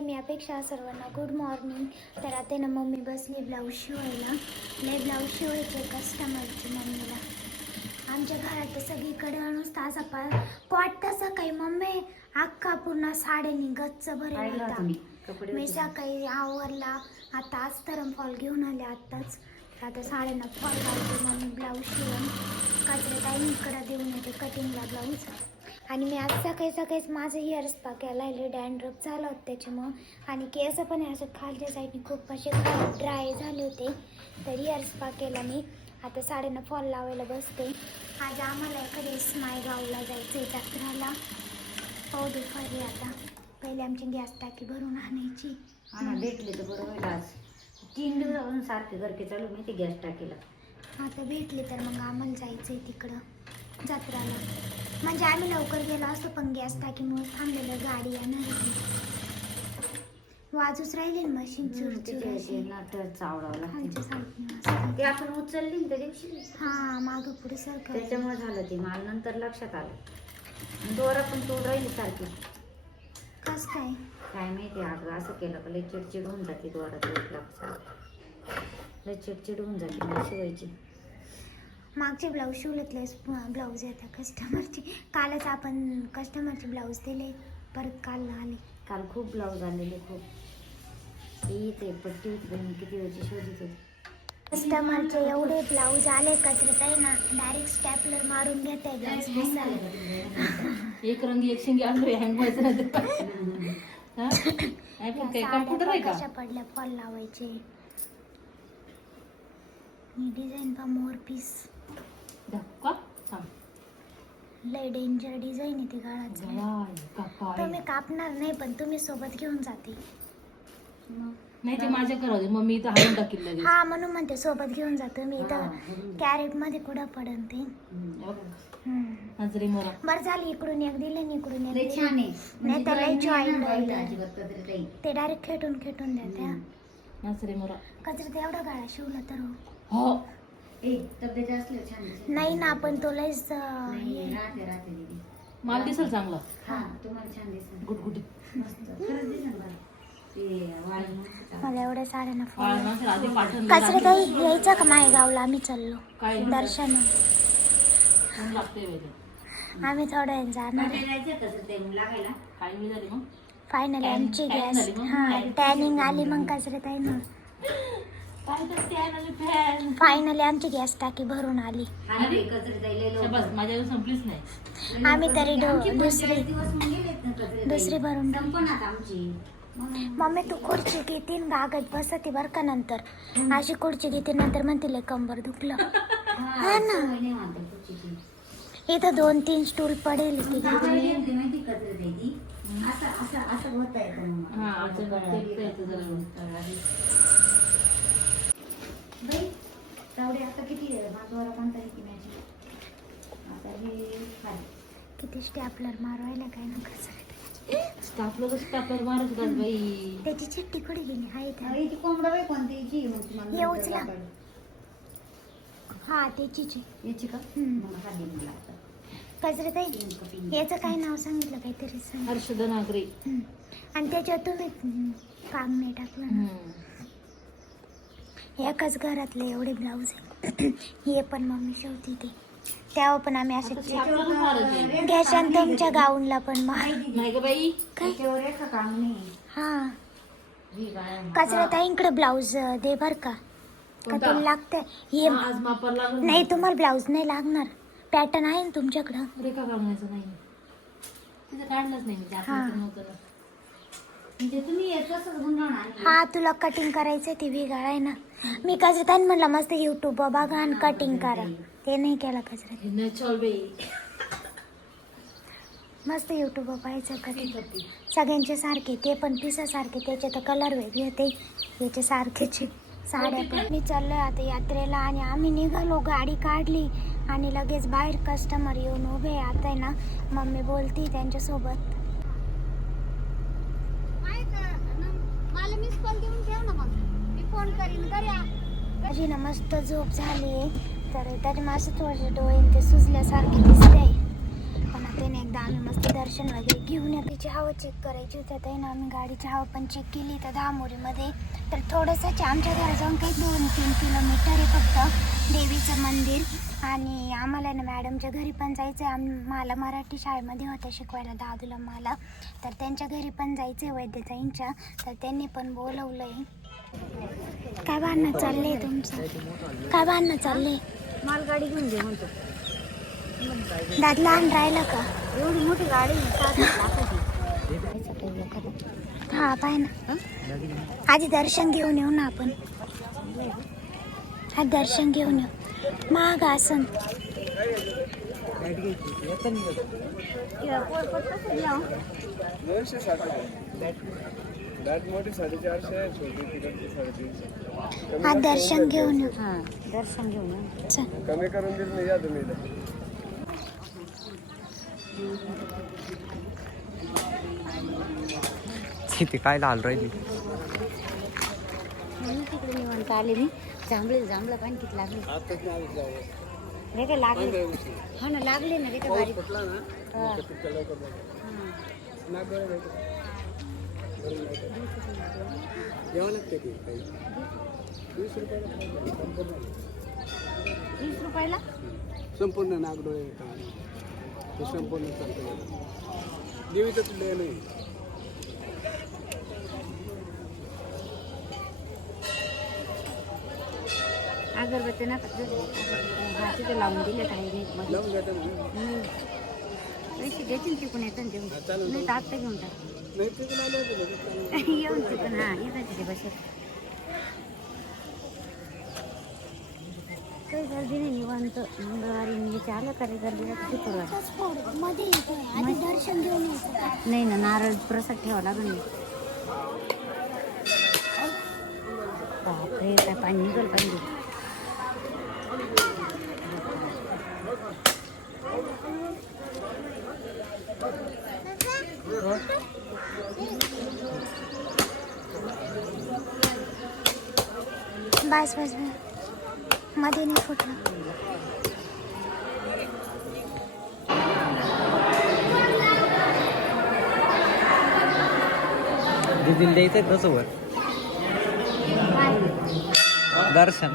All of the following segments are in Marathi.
मी अपेक्षा सर्वांना गुड मॉर्निंग. तर आता ना मम्मी बसली ब्लाऊज शिवायला. लय ब्लाऊज शिवायचे कस्टमरची मम्मीला. आमच्या घरात तर सगळीकडे नुसता असा वाटतं सकाळी मम्मी अख्खा पूर्ण साड्यानी गच्च भरेल होता. मी सकाळी आवरला. आता अस्तरम फॉल घेऊन आले आत्ताच. तर आता साड्यांना फॉल लावते मम्मी ब्लाऊज शिवून. कचरे टाईमिंगकडे देऊन येते कटिंगला ब्लाऊज. आणि मी आज सकाळीच माझं हेअर स्पा केला आहे. डॅन्ड्रफ झाला होता त्याच्यामुळं. आणि केस पण असं खालच्या साईडने खूप असे ड्राय झाले होते. तर हेअर स्पा केला मी. आता साड्यांना फॉल लावायला बसते. आज आम्हाला एखाद्या मायगावला जायचं आहे जत्राला. पाहू दुपारी. आता पहिले आमची गॅस टाकी भरून आणायची. भेटले तर बरं होईल. आज 3 दिवसापासून सारखे गरके चालू मी ते गॅस टाकीला. आता भेटले तर मग आम्हाला जायचं आहे तिकडं जत्राला. म्हणजे आम्ही लवकर गेलो असतो पण गॅस टाकीमुळे थांबलेलं. गाडी येणार होती. वाजूच राहिले मशीन चावडावं ते आपण उचलली ना त्या दिवशी. हा मागं पुढे सारखं त्याच्यामुळे झालं ते. मला नंतर लक्षात आलं. दोरा पण तोड राहिली सारखी. कस काय माहिती. अगं असं केलं का लय चिडचिड होऊन जाते. दोरा तोडला लय चिडचिड होऊन जाते मला शिवायची. मागचे ब्लाऊज शिवलेतले ब्लाऊज येतात कस्टमरचे. कालच आपण कस्टमरचे ब्लाऊज दिले. परत काल आले. काल खूप ब्लाऊज आलेले. खूप ते पट्टी होती किती वेळची शोधित होती. कस्टमरचे एवढे ब्लाऊज आले कचऱ्यात आहे ना. डायरेक्ट स्टॅपलर मारून घेते ब्लाऊज. एक रंगी एक शिंगी आणलोय हँग व्हायचं कशा पडल्या फॉल लावायचे. डिझाईन पा मोर पीस लय डेंजर डिझाईन आहे ती गाळाची. तुम्ही कापणार नाही पण तुम्ही सोबत घेऊन जाते. नाही ते माझ्या घरात मम्मी इथं हाणून टाकील लगेच. हा म्हणून म्हणते सोबत घेऊन जातो मी. इथं कॅरेट मध्ये कुठं पडन ते. बरं झालं इकडून एक दिले आणि इकडून एक छान आहे. नाही तर लय जॉईंट ते डायरेक्ट खेटून द्या. कचऱ्यात एवढा गाळा शिवला तर हो तब्येत असले छान नाही ना. पण तो लयच राहते मला दिसल चांगलं. हा तुम्हाला छान दिसेल. गुटगुटी मस्त खरंच दिसेल बरं. मला एवढ्या साड्यांना आधी पाठवून कचरे काही यायचं का मायगावला. आम्ही चाललो दर्शन. आम्ही थोड्या वेळ जाणार. फायनली आमची गॅस टॅनिंग आली. मग कचऱ्यात आहे ना. फायनली आमची गॅस टाकी भरून आली. माझ्या संपलीच नाही. आम्ही तरी दुसरी भरून. मम्मी तू खुर्ची घेते गागत बसते बर का. नंतर अशी खुर्ची घेते नंतर म्हणते लय कंबर दुखलं. हा ना. इथं 2-3 स्टूल पडेल. किती स्टॅपलर मारवायला काय ना स्टापलर मारत होतात बाई. त्याची चिट्टी कुठे गेली. आहे कोंबडा कोणती येऊच ना. हा त्याचीच याची का कचरे ताई याचं काय नाव सांगितलं काहीतरी सांग. हर्षद नागरे. आणि त्याच्यावर तुम्ही काम नाही टाकलं ना. एकाच घरातले एवढे ब्लाऊज आहे. हे पण मम्मी शिवती ते. तेव्हा पण आम्ही असे घ्याशान तुमच्या गाऊनला पण नाही ग बाई. हा कचरा ताईंकडे ब्लाऊज दे बर का. तुला लागतंय हे. नाही तुम्हाला ब्लाऊज नाही लागणार. पॅटर्न आहे ना तुमच्याकडं. रेखा काढण्याचं नाही तिथं काढलंच नाही. हा तुला कटिंग करायचं ते वेगळं आहे ना. मी कचऱ्यात म्हणलं मस्त युट्यूब बघा आणि कटिंग करा. ते नाही केलं कचऱ्यात. मस्त युट्यूब पाहायचं कटिंग. सगळ्यांचे सारखे ते पण पिसासारखे. त्याचे तर कलर वेगळे होते. याचे सारखेचे साड्या पण. मी चाललोय आता यात्रेला. आणि आम्ही निघालो. गाडी काढली आणि लगेच बाहेर कस्टमर येऊन उभे. आता आहे ना मम्मी बोलती त्यांच्यासोबत. मला मिस कॉल देऊन ठेव ना. मग मी फोन करीन. माझी ना मस्त झोप झाली. तर त्याच्या माझं थोडे डोळे ते सुजल्यासारखे दिसते. पण आता त्याने एकदा आम्ही मस्त दर्शन वगैरे घेऊन या. तिची हवा चेक करायची होती. त्याने आम्ही गाडीची हवा पण चेक केली तर धामोरीमध्ये. तर थोडंसंच आमच्या घराजाऊन काही 2-3 किलोमीटर आहे फक्त देवीचं मंदिर. आणि आम्हाला ना मॅडमच्या घरी पण जायचं आहे. मला मराठी शाळेमध्ये होतं शिकवायला दादूला मला. तर त्यांच्या घरी पण जायचं आहे वैद्यताईंच्या. तर त्यांनी पण बोलवलं आहे. काय भांडणं चाललंय तुमचं? काय भांडणं चाललंय? मालगाडी घेऊन दे म्हणतो. दाद लहान राहिलं का? एवढी मोठी गाडी हा पाय ना. आधी दर्शन घेऊन येऊ ना आपण. हा दर्शन घेऊन येऊ. महाग आसन. हा दर्शन घेऊन येऊ. हां दर्शन घेऊन ये. चल. कमी करून दिलं नाही या तुम्ही किती काय लाल राहिली. मी तिकडे निवांत आले मी. जांभळं पाणी किती लागले हे काय लागले. हा ना लागले ना ते बारीक. ₹20 संपूर्ण नागडोळे ते संपूर्ण चालतं देवीचं तुला नाही. अगरबत्ती ना तिथे लावून दिले काही लावून जातं ना. पैसे देतील तिकून येतं देऊन नाही तर आत्ता घेऊन टाक. नाही तिथून आले होते येऊन तिथून हां येतात तिथे बसत. काही गर्दी नाही निवांत. मंगळवारी मी आलं का रे गर्दी शुक्रवार मध्ये येतोय. आधी दर्शन घेऊन यायचं. नाही ना नारळ प्रसाद ठेवा लागून. बापरे काय पाणी निघल पाहिजे. बस बस बस. मध्ये नाही फुटलं. दीदीला द्यायचंय तसं वर दर्शन.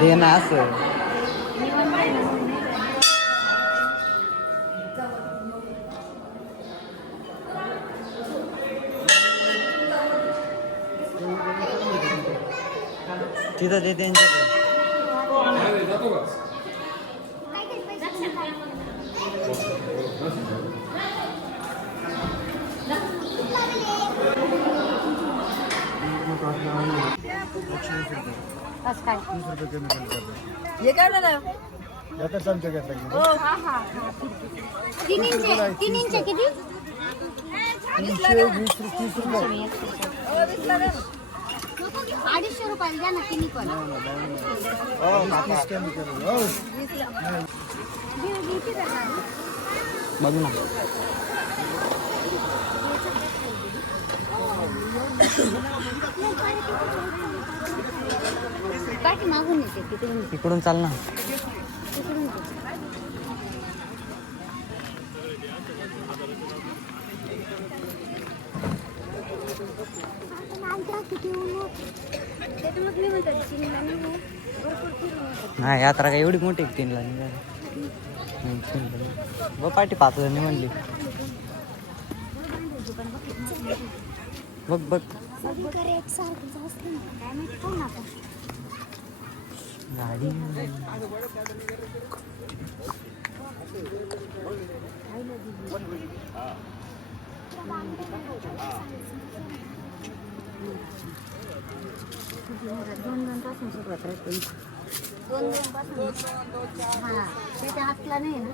दे ना असं. तिथं ते त्यांच्याकडे. बस काय हे काय झालं? तीन इंच किती? 250 रुपयाला द्या ना तिन्ही पण. बघ ना. पाठी मागून येते तिकडून. इकडून चाल ना. तिकडून नाही यात्रा काय एवढी मोठी 3ला निघाली. व पाठी 5 जणी म्हणली. बघ बघ गाडी. दोन पासून सुरुवात राहते. 2 पासून हा त्याच्या हातला नाही ना.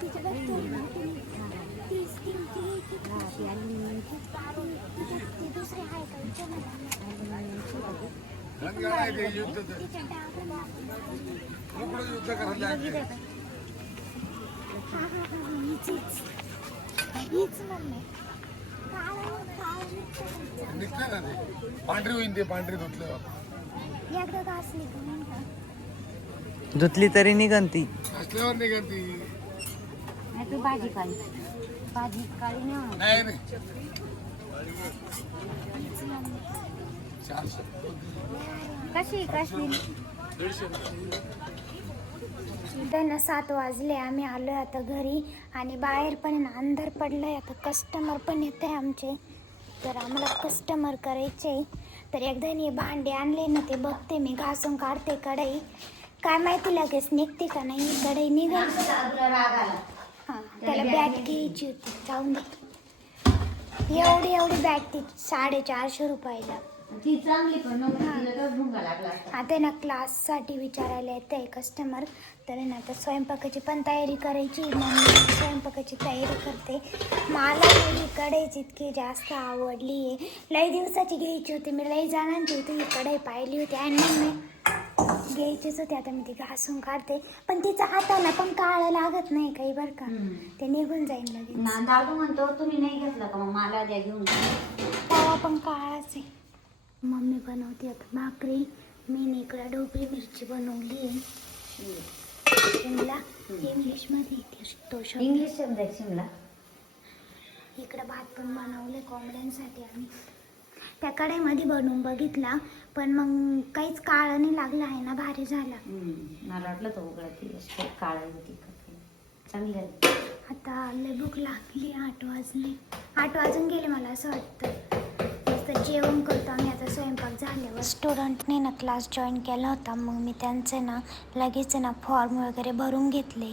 तिच्याकडे हा, ती अल्युमिनियमची. ती दुसरी आहे का विचार ना. अल्युमिनियमची बघू. तिच्या डाव्या हीच मम्मी पांढरी होईन ते पांढरी धुतल्यावर एकदा घासली का म्हणता धुतली तरी निघन ती. असल्यावर नाही का ती नाही तू भाजी काळी काळी नाही होणार. नाही नाही हीच मम्मी. 400 कशी काश्मीरी त्यांना 7 वाजले. आम्ही आलो आता घरी आणि बाहेर पण ना अंधार पडलंय. आता कस्टमर पण येत आहे आमचे, तर आम्हाला कस्टमर करायचे. तर एकदा हे भांडे आणले ना ते बघते मी, घासून काढते कढई. काय माहिती लगेच निघते का नाही कढई निघाल. हां त्याला बॅट घ्यायची होती, जाऊन दे. एवढी बॅट ती 450 रुपयाला. ती चांगली पण भुंगा लागला. आता ना क्लाससाठी विचारायला येत आहे कस्टमर. तर ना आता स्वयंपाकाची पण तयारी करायची. मम्मी स्वयंपाकाची तयारी करते. मला ही कढईची इतकी जास्त आवडली आहे. लई दिवसाची घ्यायची होती मी, लई जणांची होती ही कढई पाहिली होती आणि मी घ्यायचीच होती. आता मी ती घासून काढते, पण तिचा हाताला पण काळं लागत नाही काही बरं का, ते निघून जाईल लगेच. दादू म्हणतो तुम्ही नाही घेतलं का मग मला द्या घेऊन. तवा पण काळाच आहे. मम्मी बनवते आता भाकरी. मी इकडं ढोबळी मिरची बनवली आहे. शिमला इंग्लिशमध्ये तो शब्द. इंग्लिश शब्द आहे शिमला. इकडं भात पण बनवले कोंबड्यांसाठी आम्ही. त्या कढईमध्ये बनवून बघितला पण मग काहीच काळं नाही लागलं आहे ना, भारी झाला. मला वाटलं तो उघडती काळ होती चांगली. आता लय भूक लागली. 8 वाजले, 8 वाजून गेले. मला असं वाटतं मस्त जेवण करतो आम्ही आता स्वयंपाक झाल्यावर. स्टुडंटने ना क्लास जॉईन केला होता, मग मी त्यांचे ना लगेच ना फॉर्म वगैरे भरून घेतले.